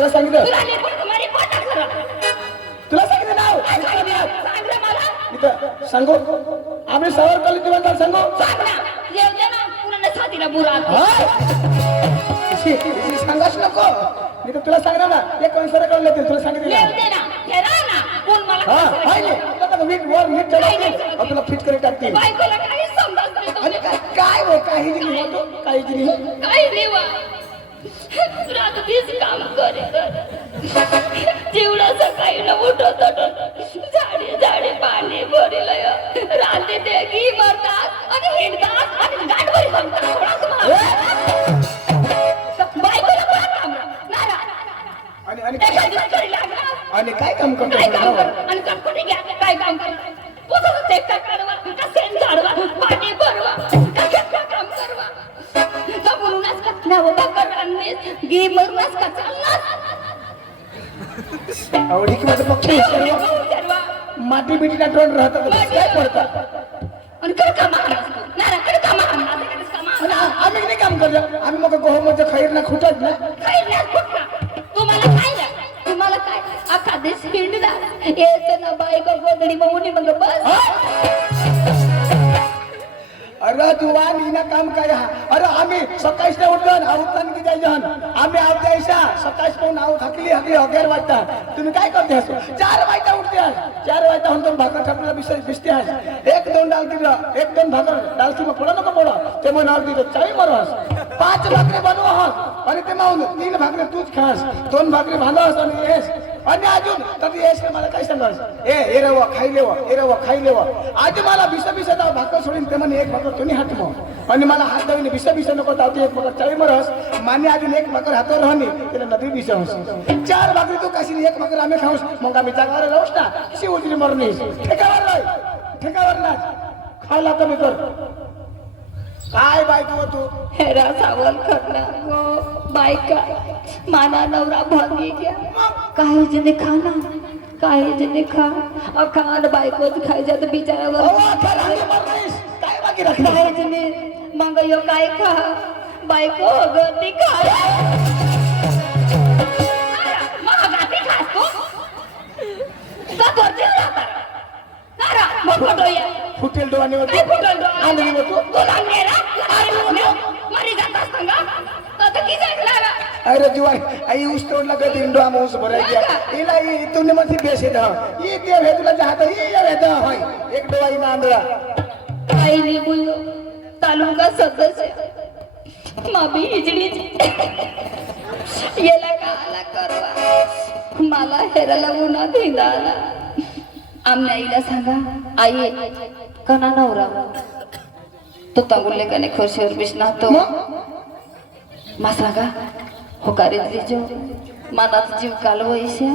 तुला सांगितलं तुला लेकरं तुम्हारी कोणता खरं? तुला सांगितलं नाव काय सांगितलं? सांग रे मला. इथं सांगू आम्ही सावरकली दिवसदार सांगू सांग ना. येऊ दे ना. पुन्हा छातीला बुरा आला. सांगाच नको मी तर तुला सांगणार ना एक कन्सर करून येतील तुला सांगितलं येऊ दे ना. हे राह ना. कोण मला हा कसं पाहिले करायचं? आता मीठ वर मीठ चढवतील तुला फिट करून टाकतील बायकोला काही समजत नाही आणि तुझं. काय हो काही नाही होतो काही नाही काही देवा रात्रीच काम करे जेवढा सकाळी न उठत झाडे झाडे पाणी भरल रात्री ते घी मारतात आणि हिंडतात आणि गाठभरी जमतात बायकोला कोण काम नारा आणि आणि त्या कधी करी लागला आणि काय काम करतो काय काम कर आणि कटकटी घ्या काय काम कर पुसत ते काढवा का सेन झाडवा पाणी भरवा का खेळा काम करवा का म्हणूनच का नाव बकरांनी गी मरूनच का चालणार आवडी की माझं पक्ष माती बिटीला टोन राहतात काय पडतात आणि कर का महाराज नारा कर का महाराज आम्ही नाही काम करतो आम्ही मग गोहमध्ये खैर ना खुटत ना तुम्हाला काय ना तुम्हाला काय अख्खा देश हिंडला येत ना बायको गोदडी मग मग बस अरे तू ना काम काय हा अरे आम्ही सकाळीच नाही उठलो आवताना की जायचं आम्ही आव जायचा सकाळीच पाहून आव थकली हकली 11 वाजता तुम्ही काय करते असो 4 वाजता उठते आज 4 वाजता म्हणतो भाकर छापला भिजते आज एक दोन डाल दिलं एक दोन भाकर डालची मग पडो नको पडो ते मग नाव दिलं 40 मारस 5 भाकरी बनवा हस आणि ते मग 3 भाकरी तूच खास 2 भाकरी भांडवस आणि येस आणि अजून तर येस मला काय सांगास ए रवा खाई लेवा आज मला बिसा दाव भाकर सोडून ते म्हणे एक भाकर तुम्ही हात मग आणि मला हात दावी बिसा नको धावते एक भाकर 40 मरस मान्य अजून एक भाकर हातावर राहणे त्याला नदी बिसावस 4 भाकरी तू कशी एक भाकर आम्ही खाऊस मग आम्ही जागावर राहूस ना कशी उजरी मरणी ठेकावर ना खायला कमी कर काय बायको तू हेरा सावल करना गो बायका माना नवरा भागी गया काही जने खाना काही जने खा अखान बायकोच खायच्या तर बिचारावर काय बाकी राखलं काही जने मग यो काय खा बायको गती खा महागाती खास को का करते राहता नारा मोठो या फुटेल डोळ्याने काय फुटल डोळा? आंधळी होतो तू लागलेला? अरे मुने, मरी जात असताना आता किती ऐकला अरे जुवाई आई उस तोडला का तीन डो आमोस भराय गया इला ई तूने मती बेसे दा ये ते भेदला चाहता ये भेदा होय एक डोई नांदळा काही नाही बोललो तालुका सदस्य माबी हिजडीची याला काला करवा मला हेराला उन्हा धिंगाला आमच्या आईला सांगा आई कना नवरा तो तांगुले कने खुर्शीवर बिसना तो मा सांगा होकारे दिजो मनात जीव कालवायचे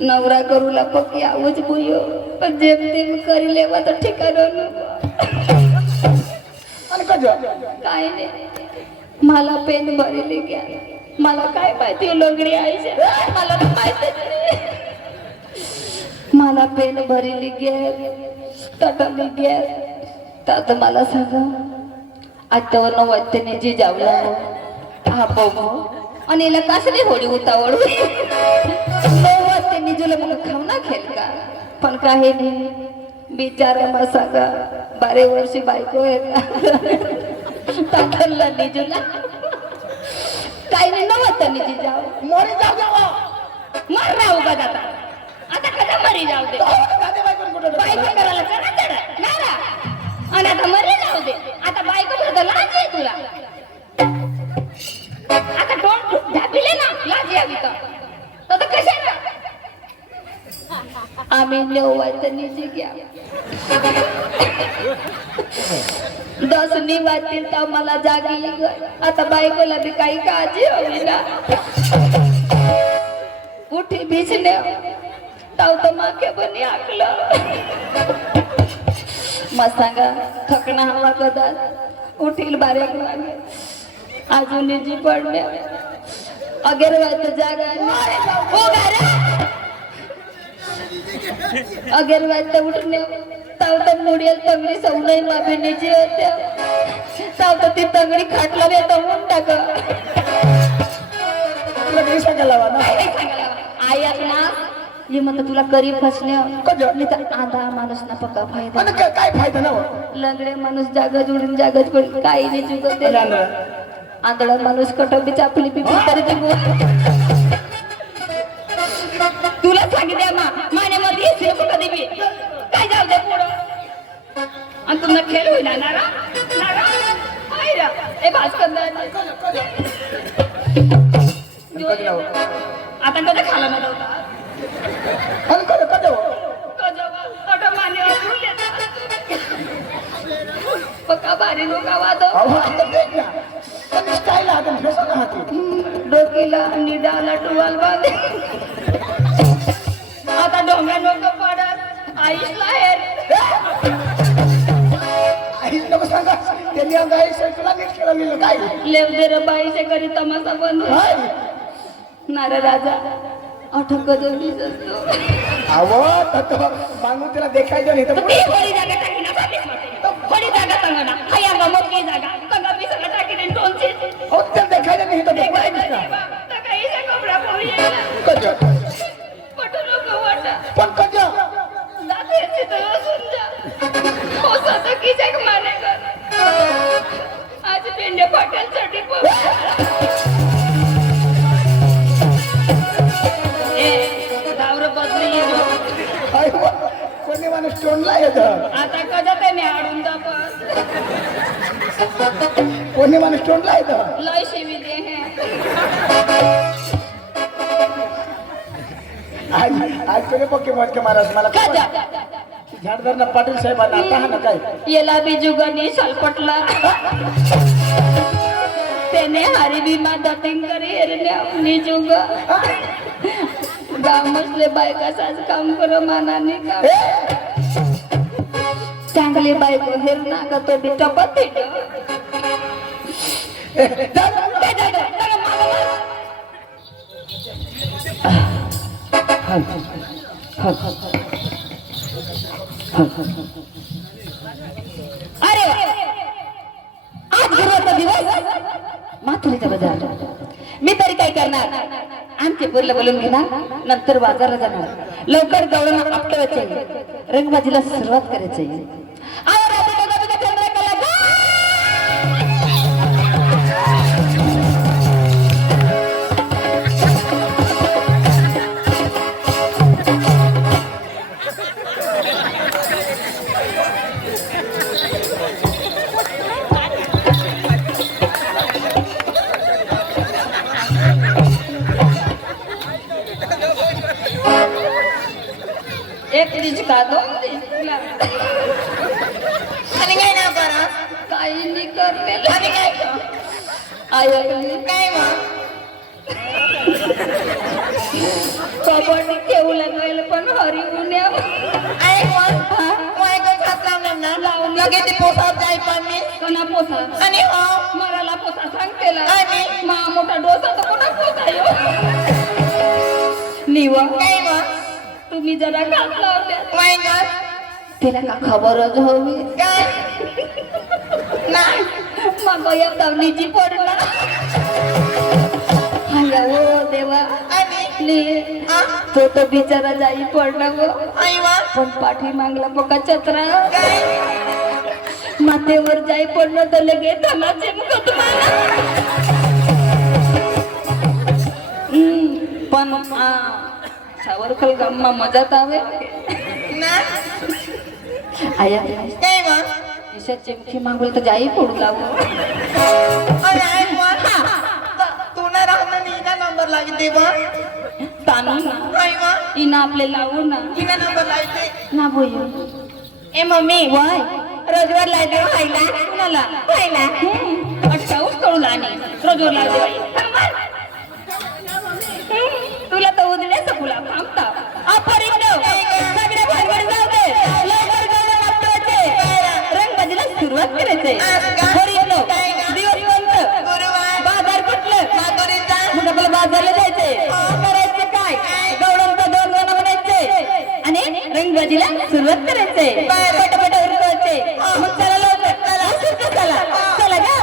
नवरा करूला पक्की आवाज बोयो पण जेम तेम करी लेवा तर ठिकाण आणि कज काय नाही मला पेन भरले घ्या मला काय माहिती लोगडी आईचे मला तर माहितीच नाही मला पेन भरली गे तटली गे तर मला सांगा आत्तावर वाटते जी जावला हा बघू आणि याला कसली होडी उतावळ वाटते निजूला मग खावना खेळ का पण काही नाही बिचारा मग सांगा 12 वर्षी बायको आहे तातरला निजूला काही नाही नव्हतं निजी जाव मोरी जाऊ जावा मर राहू का जाता आता कदा मरी जाऊ दे गादे बायको कुठे बायको करायला चढा चढा नारा आणि आता मरी जाऊ दे आता बायको तर लाज आहे तुला आता तोंड झापिले ना लाज यावी तर कशाला आम्ही नेवायचं निजी घ्या 10 निवातील तर मला जागी आता बायकोला बी काही काळजी हवी ना उठी भिजले ताव तर मागे बनी आकलं मग सांगा थकणा हवा कदाच उठील 12 वागे अजून जी पडल्या अगरवात जागा हो अगरवात उठणे ताव तर मुडियल तंगडी सवलई माफीनेची होत्या ताव तर ती तंगडी खाटला रे तर टाक तुला काही सांगायला हवा ना आई ना ये म्हणत तुला करी फसणे कधी? मी तर आधा माणूस ना पक्का फायदा आणि काय फायदा ना हो? लंगडे माणूस जागा जोडून जागाच पण काही नाही चुकत आणि आंधळा? आंधळा माणूस कटोबी चापली पिपी तरी जगू तुला सांगितलं मा मानेमध्ये येशील नको कधी बी काय जाऊ दे पुढं आणि तुम्हाला खेळ होईल ना नारा ए भास्कर कधी लावू? आता कधी खाला ना होता आणि कधी हो? पक्का भारी लोका वाजव अहो, आता देख ना. कधी style आहे, आता फॅशन आहे ती. डोकीला निडाला टुवाल बांधे आता डोंगर डोकं पडत आईला हेर आई नको सांगा त्यांनी अंग आई तुला नीट केलं लिहिलं काय लेवदेर बाईच्या घरी तमाशा बंद हाय. नारा राजा अठक जोडीस असतो अहो तत्व बांगू तिला देखायचं नाही तर ती थोडी जागा टाकी ना थोडी जागा सांगा ना हाय अंगा मोठी जागा कंगा बी सगळं टाकी नाही टोनची हो त्याला देखायचं नाही तर बोलायचं ना कपडा पोळी कधी पटू नको वाटा पण कधी जाते तिथं असून जा पोसाचं किचक माने कर आज पेंडे पाटीलसाठी दावर बदली हाय वा. कोणी माणूस टोनला येतं आता कदा त्याने हाडून दापस कोणी माणूस टोनला येतं लय शिवी दे हे आज तुला पक्के मटके महाराज मला कदा झाडदार पाटील साहेबांना आता हा ना काय येला बी जुगानी सलपटला त्याने हरी भीमा दतिंग करी हेरने अपनी जुग गामसले बायका साज काम कर मानाने काम चांगली बायको हेर ना का तो बी टपत अरे आज गुरुवारचा दिवस माथुरीचा बाजार मी तरी काय करणार आमचे बोललं बोलून घेणार नंतर बाजारला जाणार लवकर गवळण आपटवायचे रंगबाजीला सुरुवात करायची एक डिश का दोन डिश आणि काय नाव करा काही नाही करते आणि काय आई काय मग कबड्डी खेळू लागेल पण हरी उन्या आई मग काय हात लावणार ना लावून लगे ते पोसात जाई पण मी कोणा पोसा आणि हो मराला पोसा सांगतेला आणि मा मोठा डोसा तर कोणा पोसा यो निवा काय मग तुम्ही जरा घात लावल्या माय गॉड तिला का खबरच हवी काय नाही मग या दवनीची पडला हाय हो देवा आणि तो तो बिचारा जाई पडला गो आई वा पण पाठी मागला बका छत्रा काय माथेवर जाई पडलं तर लगे धनाचे मुखत पण सावरकल गाममा मजात आवे ना आया काय मग ईशा चिमकी मागवलं तर जाई पडू लागो अरे आई वा तू ना राहणार नी ना नंबर लागते बा तानू ना आई वा इना आपले लावू ना तिना नंबर लागते ना बोयो ए मम्मी वाय रोजवर लायदे व्हायला कुणाला व्हायला अठ्ठाऊस कळू लाने रोजवर लावते बाई तुला तर उदले सकुला थांबता अपरिण सगळे भानगड जाऊ दे लवकर गवळण आपटायचे रंगबाजीला सुरुवात करायचे हरिण दिवसवंत गुरुवार बाजार कुठलं माधुरीचा मग आपल्याला बाजारला जायचे करायचं काय गवळणचा दोन गाणं म्हणायचे आणि रंगबाजीला सुरुवात करायचे पटापट उरकायचे मग चला लवकर चला चला चला गा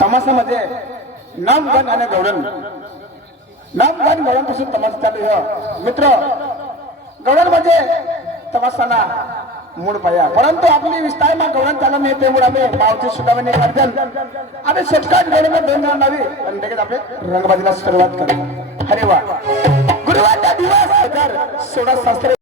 तमाशामध्ये नामगान आणि गवळण नामगान गवळण पासून तमाशा चालू आहे मित्र. गवळण म्हणजे तमाशाना मूळ पाया, परंतु आपली विस्तारमा गवळण चालू नाही त्यामुळे आम्ही मावची सुटावणे अर्जन आणि शॉर्टकट गवळण दोन जण लावी आणि लगेच आपले रंगबाजीला सुरुवात करू. अरे वा, गुरुवारचा दिवस 16 शास्त्र